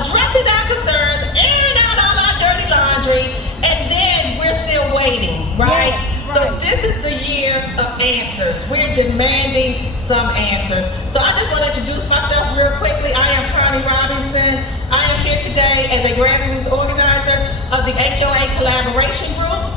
addressing our concerns, airing out all our dirty laundry, and then we're still waiting, right? Yes, So right. this is the year of answers. We're demanding some answers. So I just want to introduce myself real quickly. I am Connie Robinson. I am here today as a grassroots organizer of the HOA Collaboration Group.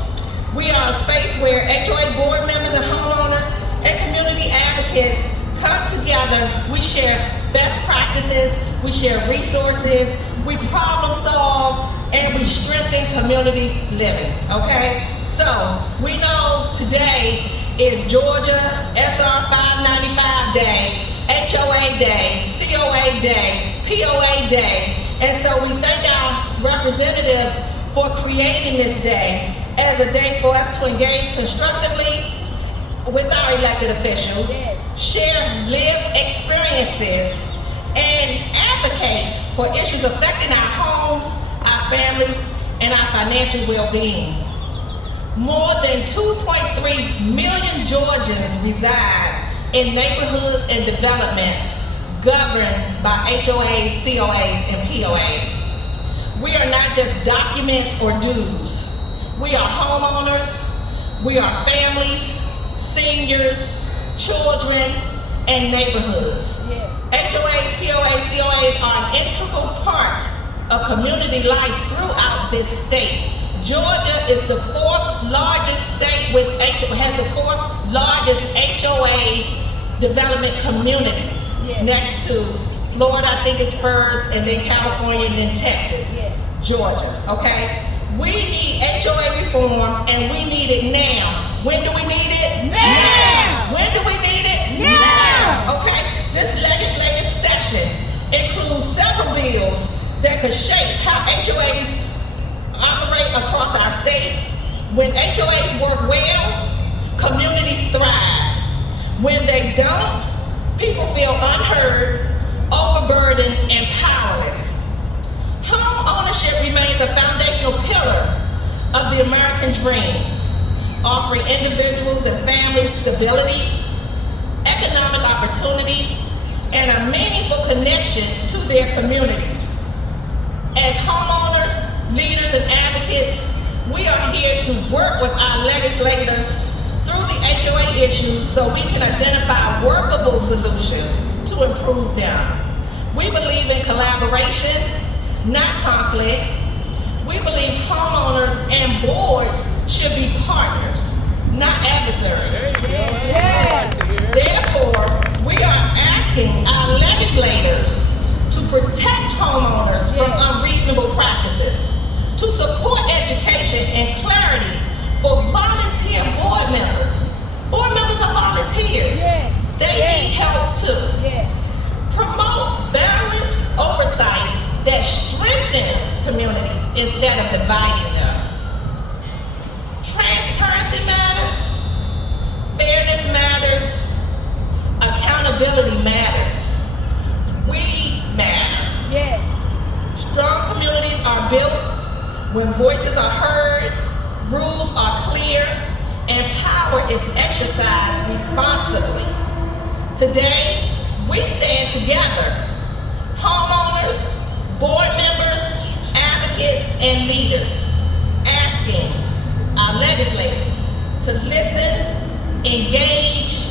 We are a space where HOA board members and homeowners and community advocates come together. We share best practices, we share resources, we problem solve, and we strengthen community living, okay? So, we know today is Georgia SR 595 Day, HOA Day, COA Day, POA Day, and so we thank our representatives for creating this day as a day for us to engage constructively with our elected officials, share lived experiences, and advocate for issues affecting our homes, our families, and our financial well-being. More than 2.3 million Georgians reside in neighborhoods and developments governed by HOAs, COAs, and POAs. We are not just documents or dues. We are homeowners, we are families, seniors, children, and neighborhoods. HOAs, POAs, COAs are an integral part of community life throughout this state. Georgia is the fourth largest state has the fourth largest HOA development communities. Next to Florida, I think is first, and then California, and then Texas, Georgia, okay? We need HOA reform, and we need it now. When do we need it? Now! When do we need it? Now! Okay? This legislative session includes several bills that could shape how HOAs operate across our state. When HOAs work well, communities thrive. When they don't, people feel unheard, overburdened, and powerless. Home ownership remains a foundational pillar of the American dream, offering individuals and families stability, economic opportunity, and a meaningful connection to their communities. As homeowners, leaders, and advocates, we are here to work with our legislators through the HOA issues so we can identify workable solutions to improve them. We believe in collaboration, not conflict. We believe homeowners and boards should be partners, not adversaries. Therefore, we are asking our legislators to protect homeowners from unreasonable practices, to support education and clarity for volunteer board members. Board members are volunteers. They need help too. Promote balanced oversight that strengthens communities instead of dividing them. Transparency matters, fairness matters, accountability matters. We matter. Strong communities are built when voices are heard, rules are clear, and power is exercised responsibly. Today, we stand together, homeowners, board members, advocates, and leaders, asking our legislators to listen, engage,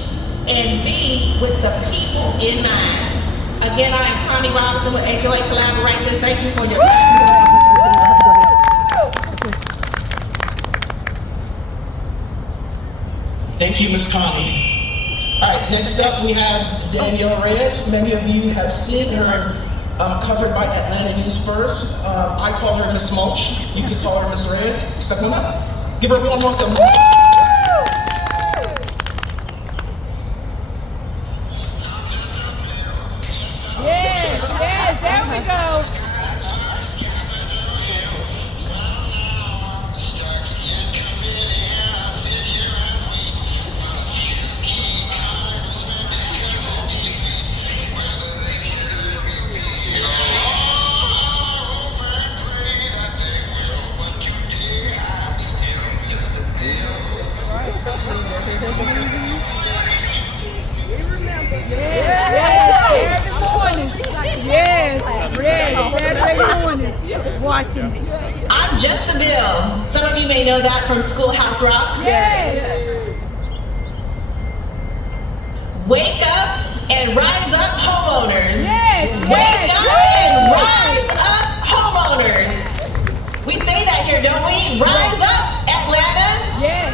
and lead with the people in mind. Again, I am Connie Robinson with HOA Collaboration. Thank you for your time. Thank you, Ms. Connie. All right, next up we have Danielle Reyes. Many of you have seen her covered by Atlanta News First. I call her Miss Mulch. You can call her Miss Reyes. Step on up. Give her a warm welcome. There we go. Yes, every morning. Yes. watching it. I'm just a bill. Some of you may know that from Schoolhouse Rock. Yes. Wake up and rise up, homeowners. Yes, Wake yes, up yes. and rise up, homeowners. We say that here, don't we? Rise up, Atlanta. Yes.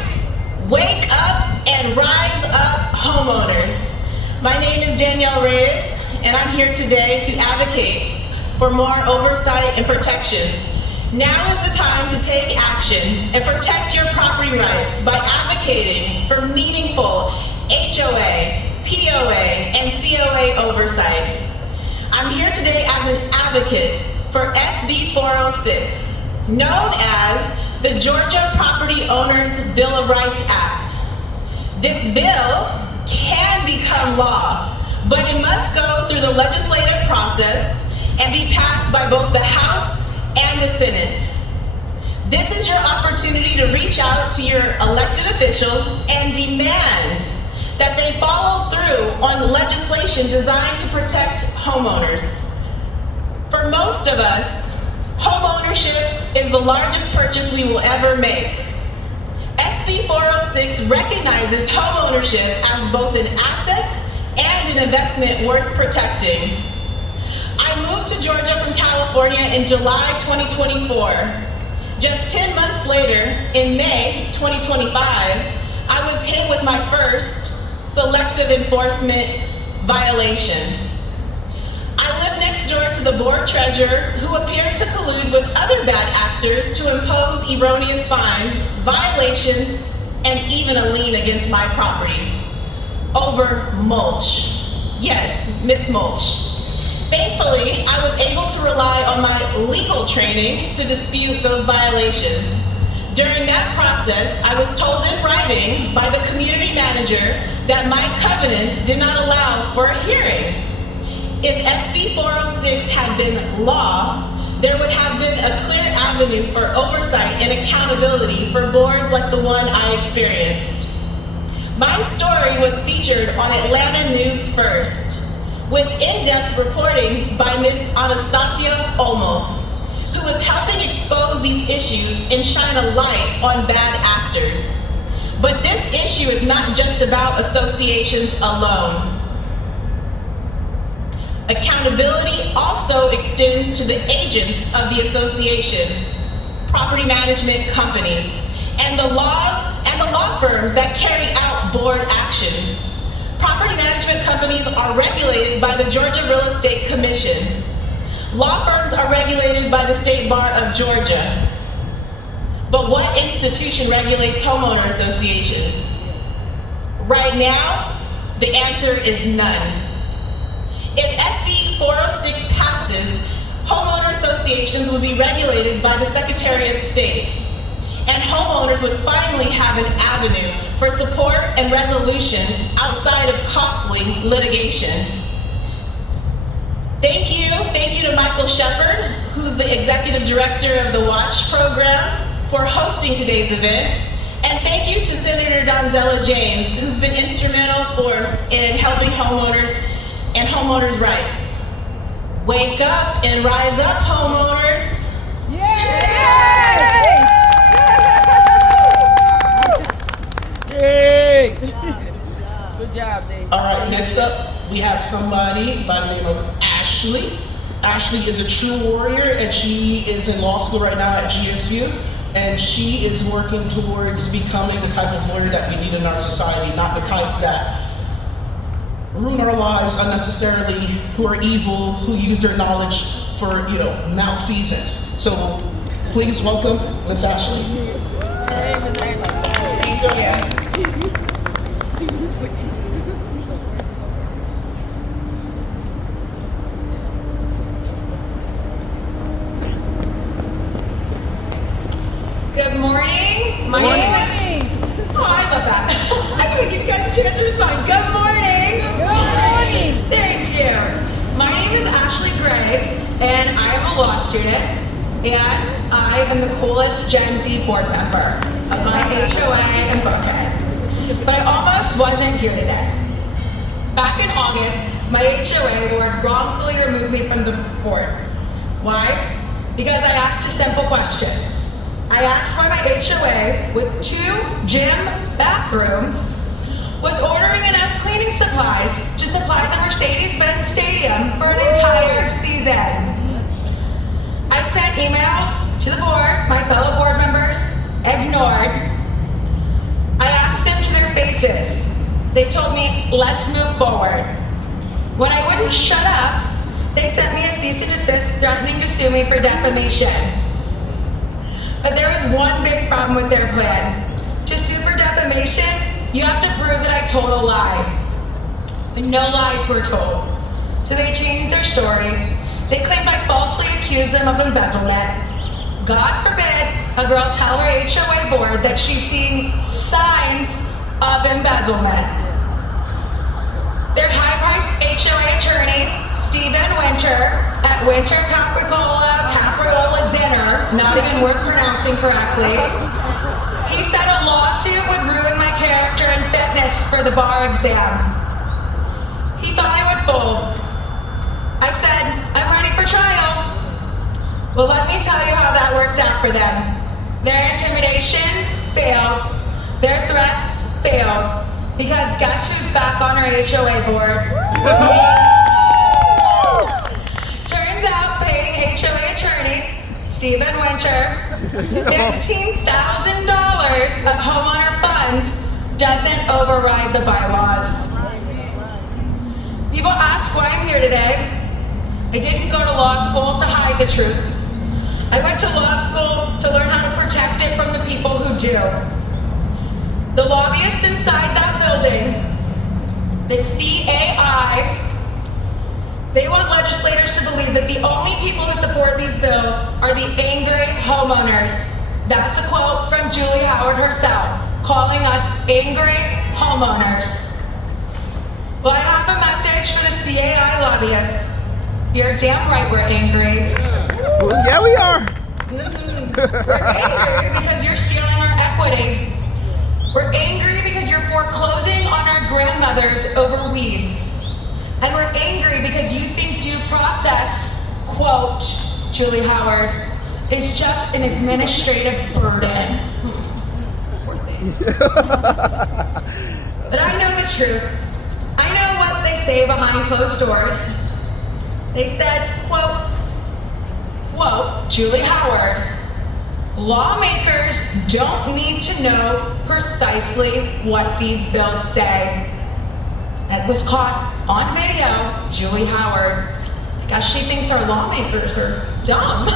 Wake up and rise up, homeowners. My name is Danielle Reyes, and I'm here today to advocate for more oversight and protections. Now is the time to take action and protect your property rights by advocating for meaningful HOA, POA, and COA oversight. I'm here today as an advocate for SB 406, known as the Georgia Property Owners Bill of Rights Act. This bill can become law, but it must go through the legislative process and be passed by both the House and the Senate. This is your opportunity to reach out to your elected officials and demand that they follow through on legislation designed to protect homeowners. For most of us, homeownership is the largest purchase we will ever make. SB 406 recognizes homeownership as both an asset and an investment worth protecting. I moved to Georgia from California in July 2024. Just 10 months later, in May 2025, I was hit with my first selective enforcement violation. I live next door to the board treasurer who appeared to collude with other bad actors to impose erroneous fines, violations, and even a lien against my property over mulch. Yes, Miss Mulch. Thankfully, I was able to rely on my legal training to dispute those violations. During that process, I was told in writing by the community manager that my covenants did not allow for a hearing. If SB 406 had been law, there would have been a clear avenue for oversight and accountability for boards like the one I experienced. My story was featured on Atlanta News First, with in-depth reporting by Ms. Anastasia Olmos, who is helping expose these issues and shine a light on bad actors. But this issue is not just about associations alone. Accountability also extends to the agents of the association, property management companies, and the laws and the law firms that carry out board actions. Property management companies are regulated by the Georgia Real Estate Commission. Law firms are regulated by the State Bar of Georgia. But what institution regulates homeowner associations? Right now, the answer is none. If SB 406 passes, homeowner associations would be regulated by the Secretary of State, and homeowners would finally have an avenue for support and resolution outside of costly litigation. Thank you to Michael Shepard, who's the Executive Director of the WATCH program, for hosting today's event. And thank you to Senator Donzella James, who's been instrumental force in helping homeowners and homeowners' rights. Wake up and rise up, homeowners. Yay! Yay! Good job, Dave. All right, next up, we have somebody by the name of Ashley. Ashley is a true warrior, and she is in law school right now at GSU, and she is working towards becoming the type of lawyer that we need in our society, not the type that ruin our lives unnecessarily, who are evil, who use their knowledge for, malfeasance. So please welcome Miss Ashley. Thank you. Good morning. My name is. Oh, I love that. I can give you guys a chance to respond. Good morning. Good morning. Thank you. My name is Ashley Gray, and I am a law student, and I am the coolest Gen Z board member of my HOA and Buckhead. But I almost wasn't here today. Back in August, my HOA board wrongfully removed me from the board. Why? because I asked a simple question. I asked why my HOA, with 2 gym bathrooms, was ordering enough cleaning supplies to supply the Mercedes-Benz Stadium for an entire season. I sent emails to the board, my fellow board members ignored. I asked them to their faces. They told me, let's move forward. When I wouldn't shut up, they sent me a cease and desist threatening to sue me for defamation. But there was one big problem with their plan. To sue for defamation, you have to prove that I told a lie. But no lies were told. So they changed their story. They claimed I falsely accused them of embezzlement. God forbid a girl tell her HOA board that she's seeing signs of embezzlement. Their high-priced HOA attorney, Stephen Winter, at Winter Capriola Zinner, not even worth pronouncing correctly, he said a lawsuit would ruin my character and fitness for the bar exam. He thought I would fold. I said, I'm ready for trial. Well, let me tell you how that worked out for them. Their intimidation failed. Their threats failed. Because guess who's back on our HOA board? Turns out paying HOA attorney, Stephen Winter, $15,000 of homeowner funds doesn't override the bylaws. People ask why I'm here today. I didn't go to law school to hide the truth. I went to law school to learn how to protect it from the people who do. The lobbyists inside that building, the CAI, they want legislators to believe that the only people who support these bills are the angry homeowners. That's a quote from Julie Howard herself, calling us angry homeowners. Well, I have a message for the CAI lobbyists. You're damn right we're angry. Yeah, we are. We're angry because you're stealing our equity. We're angry because you're foreclosing on our grandmothers over weeds. And we're angry because you think due process, quote, Julie Howard, is just an administrative burden. Poor thing. But I know the truth. I know what they say behind closed doors. They said, quote, Julie Howard, lawmakers don't need to know precisely what these bills say. That was caught on video, Julie Howard. I guess she thinks our lawmakers are dumb.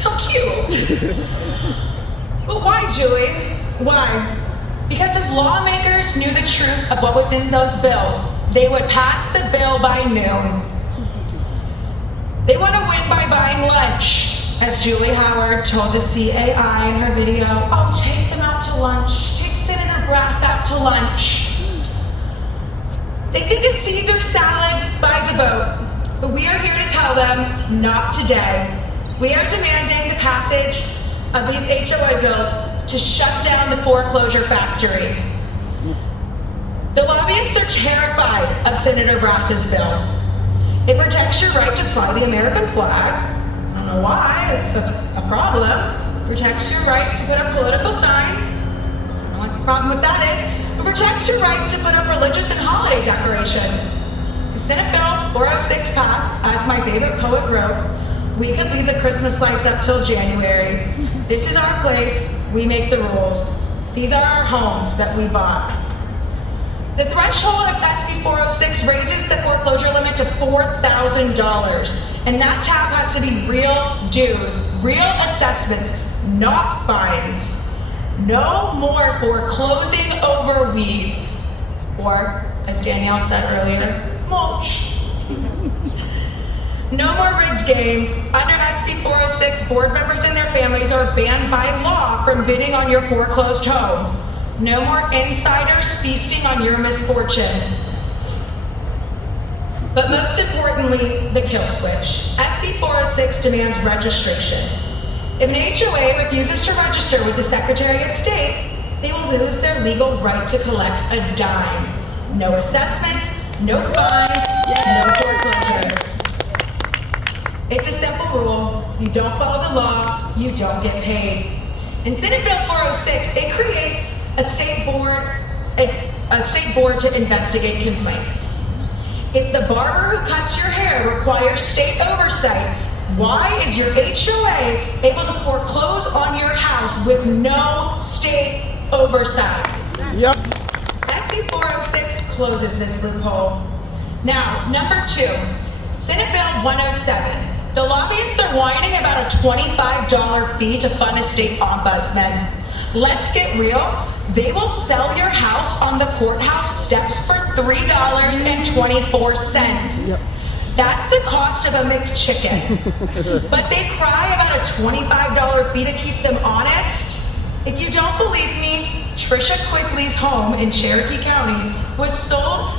How cute. But why, Julie? Why? Because if lawmakers knew the truth of what was in those bills, they would pass the bill by noon. They want to win by buying lunch, as Julie Howard told the CAI in her video. Oh, take them out to lunch. Take Senator Brass out to lunch. They think a Caesar salad buys a vote, but we are here to tell them, not today. We are demanding the passage of these HOA bills to shut down the foreclosure factory. The lobbyists are terrified of Senator Brass's bill. It protects your right to fly the American flag. I don't know why, it's a problem. Protects your right to put up political signs. I don't know what the problem with that is. It protects your right to put up religious and holiday decorations. The Senate Bill 406 passed, as my favorite poet wrote, we could leave the Christmas lights up till January. This is our place, we make the rules. These are our homes that we bought. The threshold of SB 406 raises the foreclosure limit to $4,000, and that tab has to be real dues, real assessments, not fines. No more foreclosing over weeds, or, as Danielle said earlier, mulch. No more rigged games. Under SB 406, board members and their families are banned by law from bidding on your foreclosed home. No more insiders feasting on your misfortune. But most importantly, the kill switch. SB 406 demands registration. If an HOA refuses to register with the Secretary of State, they will lose their legal right to collect a dime. No assessments, no fines, no foreclosures. It's a simple rule. You don't follow the law, you don't get paid. In Senate Bill 406, it creates a state board to investigate complaints. If the barber who cuts your hair requires state oversight, why is your HOA able to foreclose on your house with no state oversight? Yep. SB 406 closes this loophole. Now, number 2, Senate Bill 107. The lobbyists are whining about a $25 fee to fund a state ombudsman. Let's get real. They will sell your house on the courthouse steps for $3.24. Yep. That's the cost of a McChicken. But they cry about a $25 fee to keep them honest. If you don't believe me, Trisha Quigley's home in Cherokee County was sold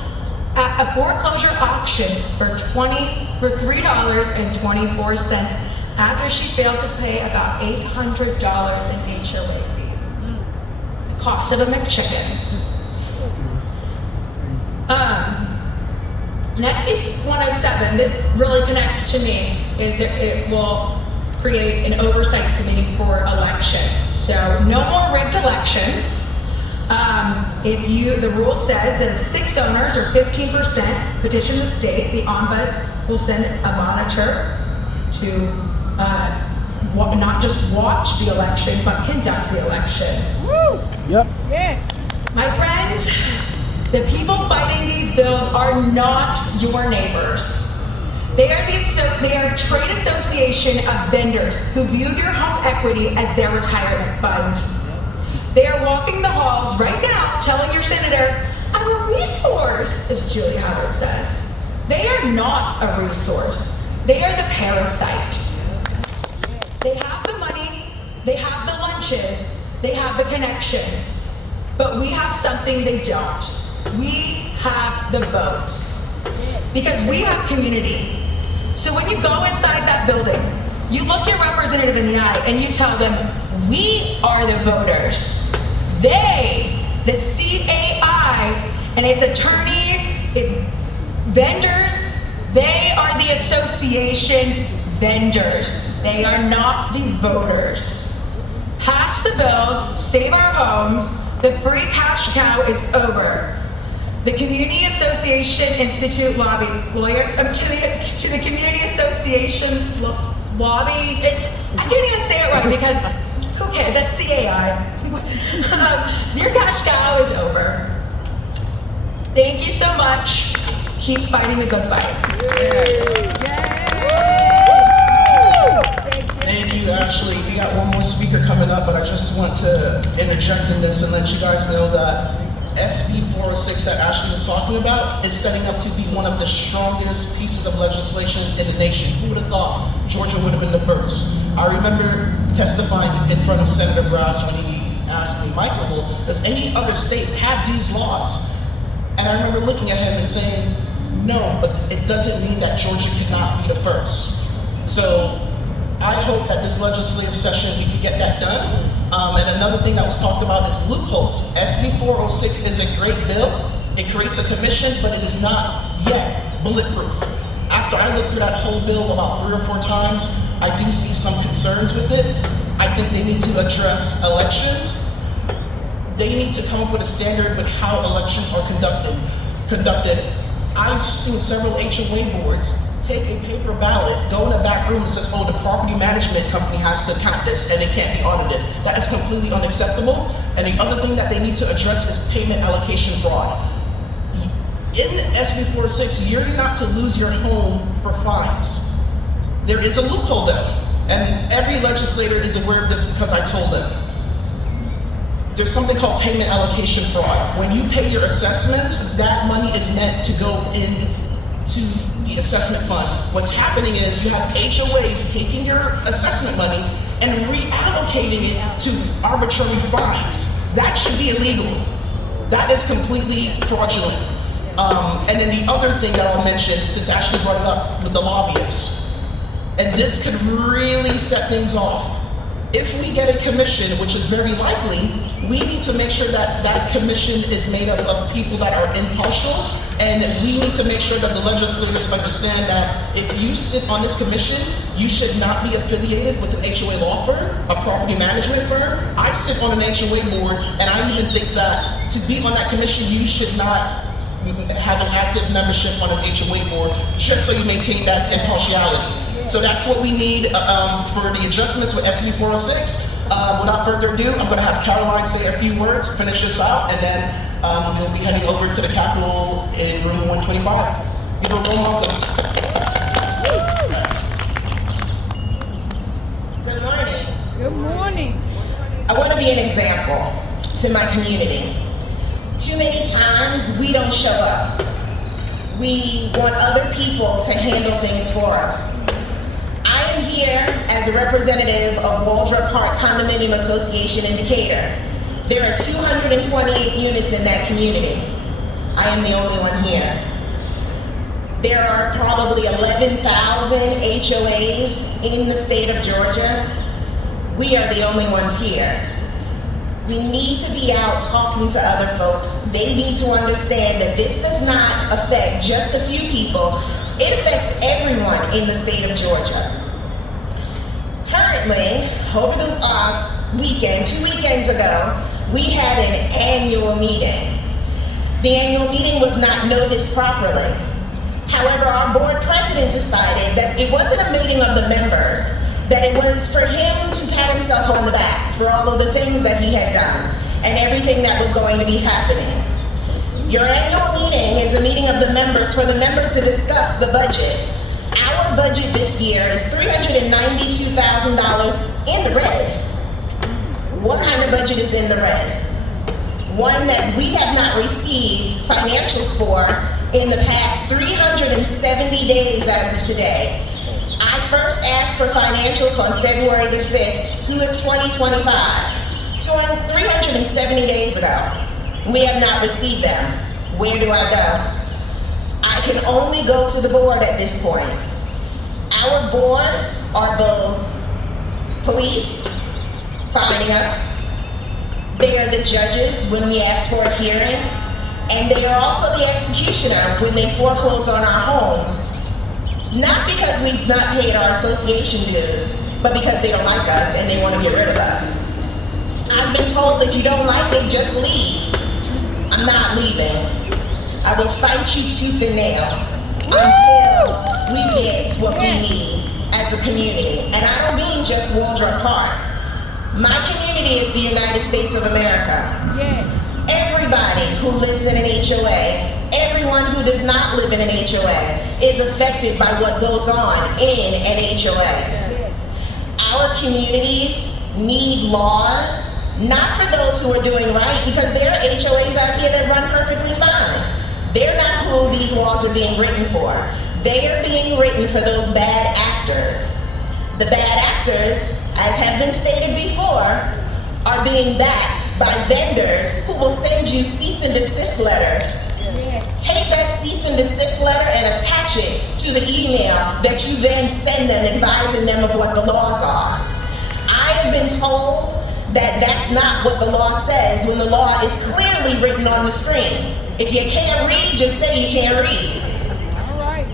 at a foreclosure auction for $3.24 after she failed to pay about $800 in HOA fees. The cost of a McChicken. SB 107, this really connects to me, is that it will create an oversight committee for elections. So no more rigged elections. The rule says that if 6 owners or 15% petition the state, the ombuds will send a monitor to not just watch the election, but conduct the election. Woo! Yep. Yes. My friends, the people fighting these bills are not your neighbors. They are a trade association of vendors who view your home equity as their retirement fund. They are walking the halls right now telling your senator, I'm a resource, as Julie Howard says. They are not a resource. They are the parasite. They have the money, they have the lunches, they have the connections. But we have something they don't. We have the votes. Because we have community. So when you go inside that building, you look your representative in the eye and you tell them, we are the voters. They, the CAI, and its attorneys, its vendors, they are the association's vendors. They are not the voters. Pass the bills, save our homes. The free cash cow is over. The Community Association Institute lobby lawyer to the Community Association lobby. I can't even say it right because okay, the CAI. Your cash cow is over. Thank you so much. Keep fighting the good fight. Thank you, Ashley. We got one more speaker coming up, but I just want to interject in this and let you guys know that SB 406 that Ashley was talking about is setting up to be one of the strongest pieces of legislation in the nation. Who would have thought Georgia would have been the first? I remember testifying in front of Senator Brass when he asked me, Michael, does any other state have these laws? And I remember looking at him and saying, no, but it doesn't mean that Georgia cannot be the first. So I hope that this legislative session we can get that done. And another thing that was talked about is loopholes. SB 406 is a great bill. It creates a commission, but it is not yet bulletproof. After I looked through that whole bill about 3 or 4 times, I do see some concerns with it. I think they need to address elections. They need to come up with a standard with how elections are conducted. I've seen several HOA boards take a paper ballot, go in a back room and says, oh, the property management company has to count this and it can't be audited. That is completely unacceptable. And the other thing that they need to address is payment allocation fraud. In SB 406, you're not to lose your home for fines. There is a loophole though, and every legislator is aware of this because I told them. There's something called payment allocation fraud. When you pay your assessments, that money is meant to go into the assessment fund. What's happening is you have HOAs taking your assessment money and reallocating it to arbitrary fines. That should be illegal. That is completely fraudulent. And then the other thing that I'll mention, since Ashley brought it up with the lobbyists, and this could really set things off. If we get a commission, which is very likely, we need to make sure that that commission is made up of people that are impartial And we need to make sure that the legislators understand that if you sit on this commission, you should not be affiliated with an HOA law firm, a property management firm. I sit on an HOA board, and I even think that to be on that commission, you should not have an active membership on an HOA board, just so you maintain that impartiality. So that's what we need for the adjustments with SB 406. Without further ado, I'm going to have Caroline say a few words, finish this out, and then we'll be heading over to the Capitol in room 125. Give a warm welcome. Good morning. Good morning. I want to be an example to my community. Too many times we don't show up. We want other people to handle things for us. I am here as a representative of Waldrop Park Condominium Association in Decatur. There are 228 units in that community. I am the only one here. There are probably 11,000 HOAs in the state of Georgia. We are the only ones here. We need to be out talking to other folks. They need to understand that this does not affect just a few people. It affects everyone in the state of Georgia. Currently, over the weekend, 2 weekends ago, we had an annual meeting. The annual meeting was not noticed properly. However, our board president decided that it wasn't a meeting of the members, that it was for him to pat himself on the back for all of the things that he had done and everything that was going to be happening. Your annual meeting is a meeting of the members for the members to discuss the budget. Our budget this year is $392,000 in the red. What kind of budget is in the red? One that we have not received financials for in the past 370 days as of today. I first asked for financials on February the 5th, 2025, 370 days ago. We have not received them. Where do I go? I can only go to the board at this point. Our boards are both police, fining us. They are the judges when we ask for a hearing. And they are also the executioner when they foreclose on our homes. Not because we've not paid our association dues, but because they don't like us and they want to get rid of us. I've been told if you don't like it, just leave. I'm not leaving. I will fight you tooth and nail until we get what we need as a community. And I don't mean just Waldrop Park. My community is the United States of America. Yes. Everybody who lives in an HOA, everyone who does not live in an HOA is affected by what goes on in an HOA. Our communities need laws, not for those who are doing right, because there are HOAs out here that run perfectly fine. They're not who these laws are being written for. They are being written for those bad actors. The bad actors, as have been stated before, are being backed by vendors who will send you cease and desist letters. Take that cease and desist letter and attach it to the email that you then send them, advising them of what the laws are. I have been told that that's not what the law says when the law is clearly written on the screen. If you can't read, just say you can't read. All right.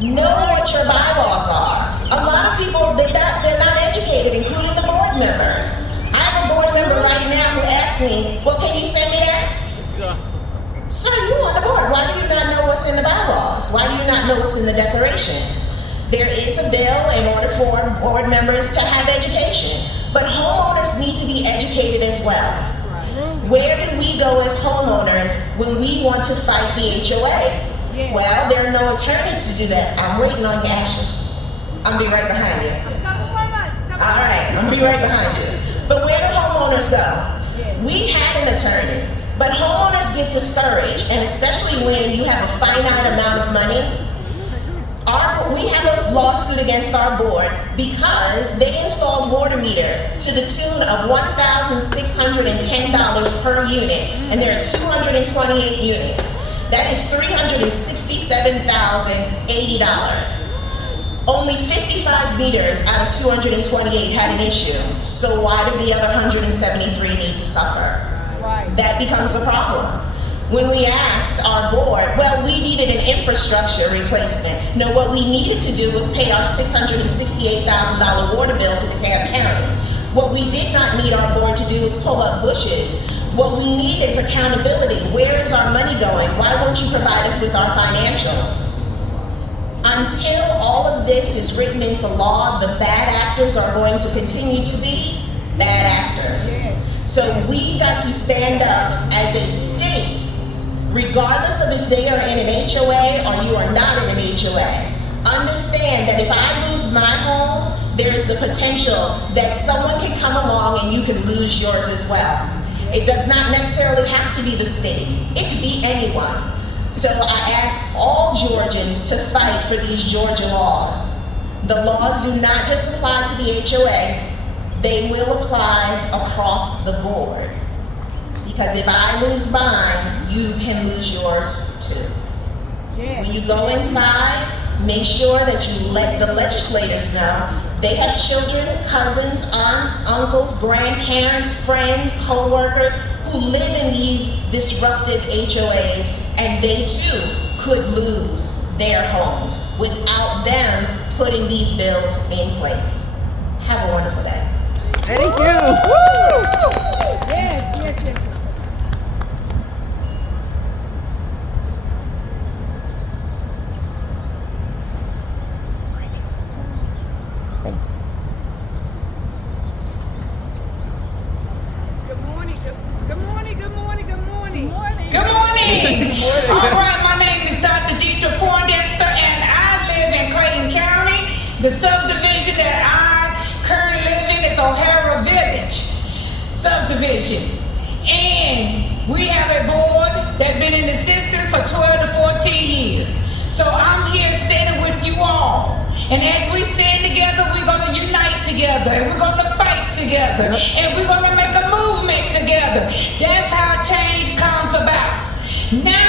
Know what your bylaws are. A lot of people, they're not educated, including the board members. I have a board member right now who asks me, well, can you send me that? Sir, you on the board. Why do you not know what's in the bylaws? Why do you not know what's in the declaration? There is a bill in order for board members to have education, but homeowners need to be educated as well. Where do we go as homeowners when we want to fight the HOA? Yeah. Well, there are no attorneys to do that. I'm waiting on you, Ashley. I'll be right behind you. All right, I'll be right behind you. But where do homeowners go? We had an attorney, but homeowners get discouraged, and especially when you have a finite amount of money. We have a lawsuit against our board because they installed water meters to the tune of $1,610 per unit, and there are 228 units. That is $367,080. Only 55 meters out of 228 had an issue. So why do the other 173 need to suffer? Right. That becomes a problem. when we asked our board, well, we needed an infrastructure replacement. No, what we needed to do was pay our $668,000 water bill to DeKalb County. What we did not need our board to do is pull up bushes. What we need is accountability. Where is our money going? Why won't you provide us with our financials? Until all of this is written into law, the bad actors are going to continue to be bad actors. So we've got to stand up as a state, regardless of if they are in an HOA or you are not in an HOA. Understand that if I lose my home, there is the potential that someone can come along and you can lose yours as well. It does not necessarily have to be the state. It could be anyone. So I ask all Georgians to fight for these Georgia laws. The laws do not just apply to the HOA, they will apply across the board. Because if I lose mine, you can lose yours too. When you go inside, make sure that you let the legislators know they have children, cousins, aunts, uncles, grandparents, friends, co-workers who live in these disruptive HOAs, and they too could lose their homes without them putting these bills in place. Have a wonderful day. Thank you. Yes, yes, yes. Good morning, good morning, good morning, good morning. Good morning. All right, my name is Dr. Deidre Poindexter, and I live in Clayton County. The subdivision that I currently live in is O'Hara Village subdivision. And we have a board that's been in existence for 12 to 14 years. So I'm here standing with you all. And as we stand together, we're going to unite together, and we're going to fight together, and we're going to make a movement together. That's how change comes about. Now